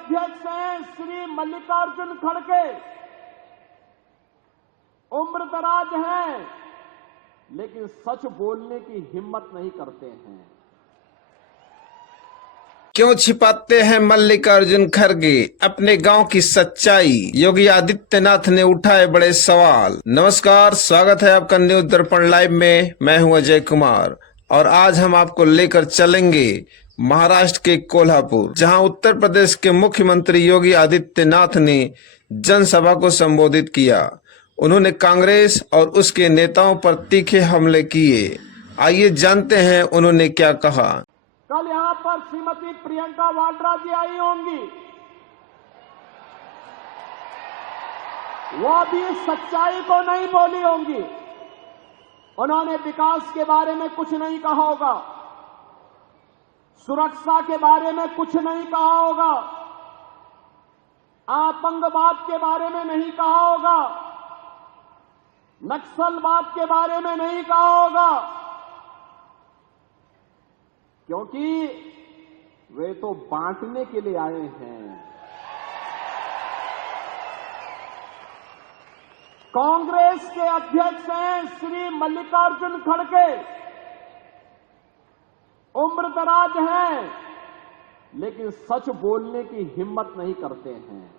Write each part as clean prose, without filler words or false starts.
अध्यक्ष हैं श्री मल्लिकार्जुन खड़गे, उम्र दराज हैं, लेकिन सच बोलने की हिम्मत नहीं करते हैं। क्यों छिपाते हैं मल्लिकार्जुन खड़गे अपने गांव की सच्चाई? योगी आदित्यनाथ ने उठाए बड़े सवाल। नमस्कार, स्वागत है आपका न्यूज दर्पण लाइव में। मैं हूं अजय कुमार और आज हम आपको लेकर चलेंगे महाराष्ट्र के कोल्हापुर, जहां उत्तर प्रदेश के मुख्यमंत्री योगी आदित्यनाथ ने जनसभा को संबोधित किया। उन्होंने कांग्रेस और उसके नेताओं पर तीखे हमले किए। आइए जानते हैं उन्होंने क्या कहा। कल यहां पर श्रीमती प्रियंका वाड्रा जी आई होंगी, वो भी सच्चाई को नहीं बोली होंगी। उन्होंने विकास के बारे में कुछ नहीं कहा होगा, सुरक्षा के बारे में कुछ नहीं कहा होगा, आतंकवाद के बारे में नहीं कहा होगा, नक्सलवाद के बारे में नहीं कहा होगा, क्योंकि वे तो बांटने के लिए आए हैं। कांग्रेस के अध्यक्ष हैं श्री मल्लिकार्जुन खड़गे, उम्र दराज हैं, लेकिन सच बोलने की हिम्मत नहीं करते हैं।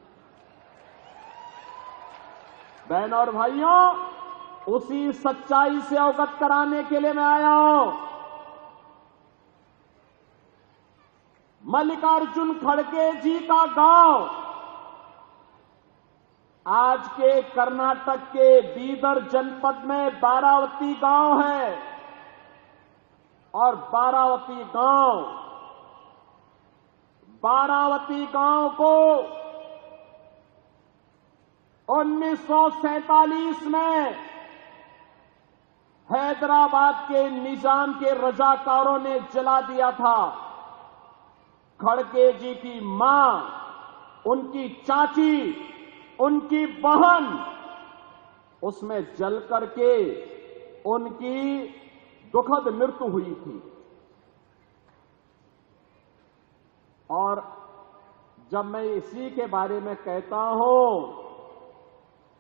बहनों और भाइयों, उसी सच्चाई से अवगत कराने के लिए मैं आया हूं। मल्लिकार्जुन खड़गे जी का गांव आज के कर्नाटक के बीदर जनपद में बारावती गांव है और बारावती गांव को 1947 में हैदराबाद के निजाम के रजाकारों ने जला दिया था। खड़गे जी की मां, उनकी चाची, उनकी बहन उसमें जल करके उनकी दुखद मृत्यु हुई थी। और जब मैं इसी के बारे में कहता हूं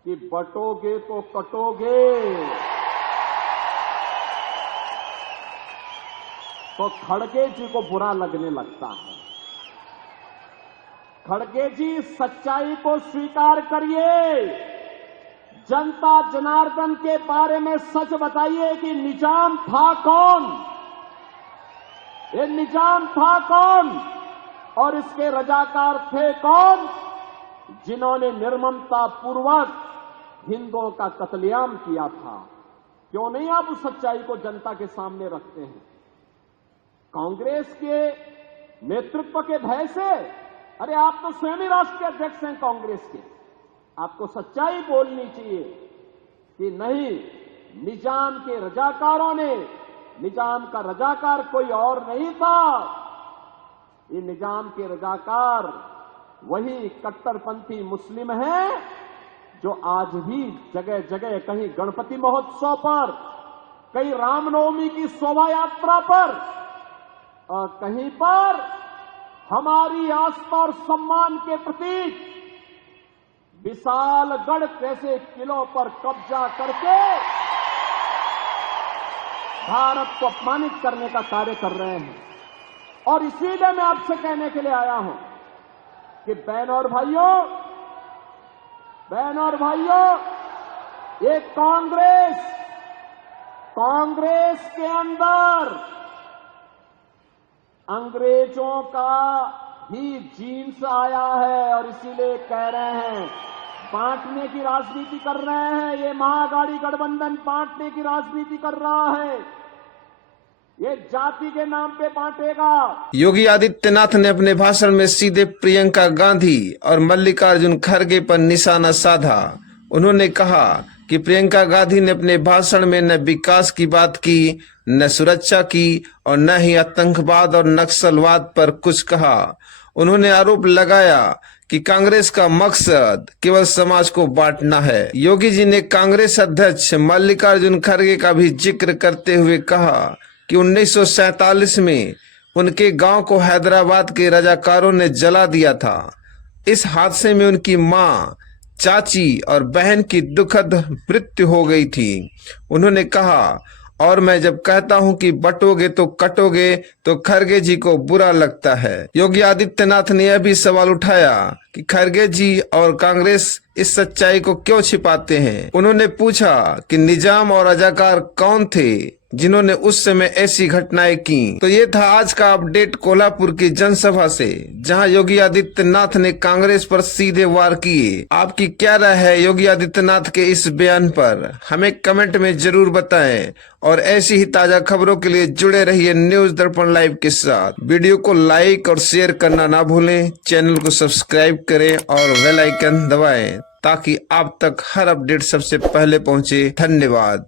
कि बटोगे तो कटोगे, तो खड़गे जी को बुरा लगने लगता है। खड़गे जी, सच्चाई को स्वीकार करिए, जनता जनार्दन के बारे में सच बताइए कि निजाम था कौन, ये निजाम था कौन और इसके रजाकार थे कौन, जिन्होंने निर्ममता पूर्वक हिंदुओं का कत्लेआम किया था। क्यों नहीं आप उस सच्चाई को जनता के सामने रखते हैं? कांग्रेस के नेतृत्व के भय से, अरे आप तो स्वयं ही राष्ट्रीय अध्यक्ष हैं कांग्रेस के, आपको सच्चाई बोलनी चाहिए कि नहीं, निजाम के रजाकारों ने, निजाम का रजाकार कोई और नहीं था, ये निजाम के रजाकार वही कट्टरपंथी मुस्लिम हैं जो आज भी जगह जगह, कहीं गणपति महोत्सव पर, कहीं रामनवमी की शोभा यात्रा पर और कहीं पर हमारी आस्था और सम्मान के प्रतीक विशालगढ़ जैसे किलों पर कब्जा करके भारत को अपमानित करने का कार्य कर रहे हैं। और इसीलिए मैं आपसे कहने के लिए आया हूं कि बहनों और भाइयों, ये कांग्रेस के अंदर अंग्रेजों का ही जीन्स आया है और इसीलिए कह रहे हैं, बांटने की राजनीति कर रहे हैं। ये महाअघाड़ी गठबंधन बांटने की राजनीति कर रहा है, ये जाति के नाम पे बांटेगा। योगी आदित्यनाथ ने अपने भाषण में सीधे प्रियंका गांधी और मल्लिकार्जुन खड़गे पर निशाना साधा। उन्होंने कहा कि प्रियंका गांधी ने अपने भाषण में न विकास की बात की, न सुरक्षा की और न ही आतंकवाद और नक्सलवाद पर कुछ कहा। उन्होंने आरोप लगाया कि कांग्रेस का मकसद केवल समाज को बांटना है। योगी जी ने कांग्रेस अध्यक्ष मल्लिकार्जुन खड़गे का भी जिक्र करते हुए कहा कि 1947 में उनके गांव को हैदराबाद के रजाकारों ने जला दिया था। इस हादसे में उनकी मां, चाची और बहन की दुखद मृत्यु हो गई थी। उन्होंने कहा, और मैं जब कहता हूं कि बटोगे तो कटोगे तो खरगे जी को बुरा लगता है। योगी आदित्यनाथ ने यह भी सवाल उठाया कि खरगे जी और कांग्रेस इस सच्चाई को क्यों छिपाते हैं। उन्होंने पूछा कि निजाम और रजाकार कौन थे जिन्होंने उस समय ऐसी घटनाएं की। तो ये था आज का अपडेट कोल्हापुर की जनसभा से, जहां योगी आदित्यनाथ ने कांग्रेस पर सीधे वार किए। आपकी क्या राय है योगी आदित्यनाथ के इस बयान पर? हमें कमेंट में जरूर बताएं और ऐसी ही ताजा खबरों के लिए जुड़े रहिए न्यूज दर्पण लाइव के साथ। वीडियो को लाइक और शेयर करना ना भूलें, चैनल को सब्सक्राइब करें और बेल आइकन दबाएं ताकि आप तक हर अपडेट सबसे पहले पहुंचे। धन्यवाद।